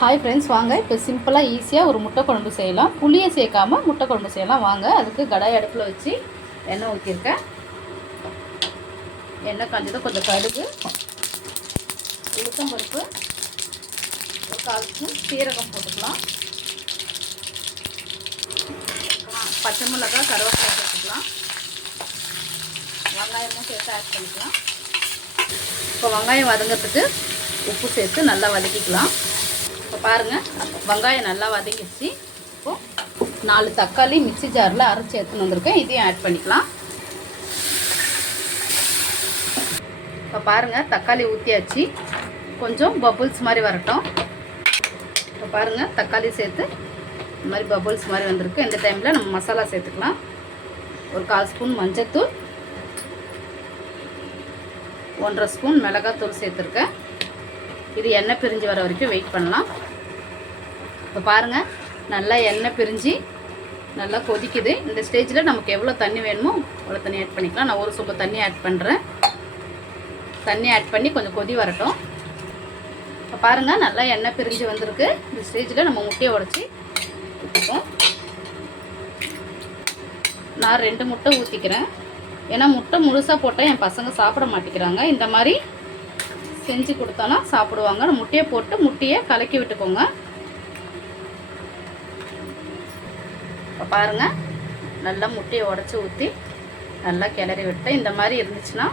Hi friends, வாங்க இப்போ சிம்பிளாக ஈஸியாக ஒரு முட்டை குழம்பு செய்யலாம். புளியை சேர்க்காமல் முட்டை குழம்பு செய்யலாம். வாங்க, அதுக்கு கடாய் அடுப்பில் வச்சு எண்ணெய் ஊற்றிருக்கேன். எண்ணெய் காஞ்சதும் கொஞ்சம் கடுகு, உளுத்தம் பருப்பு, ஒரு 1/4 ஸ்பூன் சீரகம் போட்டுக்கலாம். பச்சை மிளகாய், கருவேப்பிலை சேர்த்துக்கலாம். வெங்காயமும் சேர்த்து ஆட் பண்ணிக்கலாம். இப்போ வெங்காயம் வதங்கிறதுக்கு உப்பு சேர்த்து நல்லா வதக்கிக்கலாம். இப்போ பாருங்கள், வெங்காயம் நல்லா வதங்கிடுச்சு. இப்போது 4 தக்காளி மிக்ஸி ஜாரில் அரைச்சி எடுத்துன்னு வந்திருக்கேன். இதையும் ஆட் பண்ணிக்கலாம். இப்போ பாருங்கள், தக்காளி ஊற்றியாச்சு. கொஞ்சம் பபுள்ஸ் மாதிரி வரட்டும். இப்போ பாருங்கள், தக்காளி சேர்த்து இந்த மாதிரி பபுள்ஸ் மாதிரி வந்திருக்கு. இந்த டைமில் நம்ம மசாலா சேர்த்துக்கலாம். ஒரு 1/4 ஸ்பூன் மஞ்சள்தூள், 1/2 ஸ்பூன் மிளகாத்தூள் சேர்த்துருக்கேன். இது எண்ணெய் பிரிஞ்சு வர வரைக்கும் வெயிட் பண்ணலாம். இப்போ பாருங்கள், நல்லா எண்ணெய் பிரிஞ்சு நல்லா கொதிக்குது. இந்த ஸ்டேஜில் நமக்கு எவ்வளோ தண்ணி வேணுமோ அவ்வளோ தண்ணி ஆட் பண்ணிக்கலாம். நான் ஒரு சொம்பு தண்ணி ஆட் பண்ணுறேன். தண்ணி ஆட் பண்ணி கொஞ்சம் கொதி வரட்டும். இப்போ பாருங்கள், நல்லா எண்ணெய் பிரிஞ்சு வந்திருக்கு. இந்த ஸ்டேஜில் நம்ம முட்டையை உடச்சி ஊற்றிப்போம். நான் 2 முட்டை ஊற்றிக்கிறேன். ஏன்னா முட்டை முழுசாக போட்டால் என் பசங்க சாப்பிட மாட்டேங்கிறாங்க. இந்த மாதிரி செஞ்சு கொடுத்தோன்னா சாப்பிடுவாங்க. முட்டையை போட்டு முட்டையை கலக்கி விட்டுக்கோங்க. இப்போ பாருங்கள், நல்லா முட்டையை உடச்சி ஊற்றி நல்லா கிளறி விட்டேன். இந்த மாதிரி இருந்துச்சுன்னா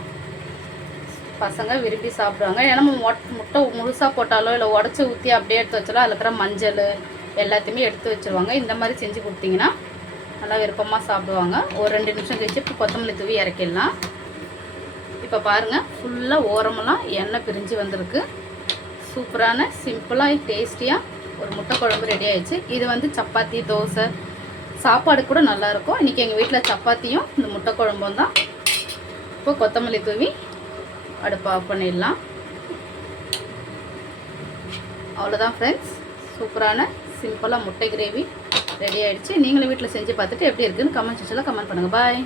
பசங்க விரும்பி சாப்பிடுவாங்க. ஏன்னா முட்டை முழுசாக போட்டாலோ இல்லை உடச்சி ஊற்றி அப்படியே எடுத்து வச்சாலோ அதில் இருக்கிற மஞ்சள் எல்லாத்தையுமே எடுத்து வச்சுருவாங்க. இந்த மாதிரி செஞ்சு கொடுத்தீங்கன்னா நல்லா விருப்பமாக சாப்பிடுவாங்க. ஒரு 2 நிமிஷம் கழிச்சு இப்போ கொத்தமல்லி தூவி இறக்கிடலாம். இப்போ பாருங்கள், ஃபுல்லாக ஓரமெல்லாம் எண்ணெய் பிரிஞ்சு வந்திருக்கு. சூப்பரான சிம்பிளாக டேஸ்டியாக ஒரு முட்டை குழம்பு ரெடி ஆகிடுச்சு. இது வந்து சப்பாத்தி, தோசை, சாப்பாடு கூட நல்லாயிருக்கும். இன்றைக்கி எங்கள் வீட்டில் சப்பாத்தியும் இந்த முட்டை குழம்பும் தான். இப்போ கொத்தமல்லி தூவி அடுப்பு ஆஃப் பண்ணிடலாம். அவ்வளோதான் ஃப்ரெண்ட்ஸ், சூப்பரான சிம்பிளாக முட்டை கிரேவி ரெடி ஆகிடுச்சு. நீங்களும் வீட்டில் செஞ்சு பார்த்துட்டு எப்படி இருக்குதுன்னு கமெண்ட் செக்ஷனில் கமெண்ட் பண்ணுங்கள். பாய்.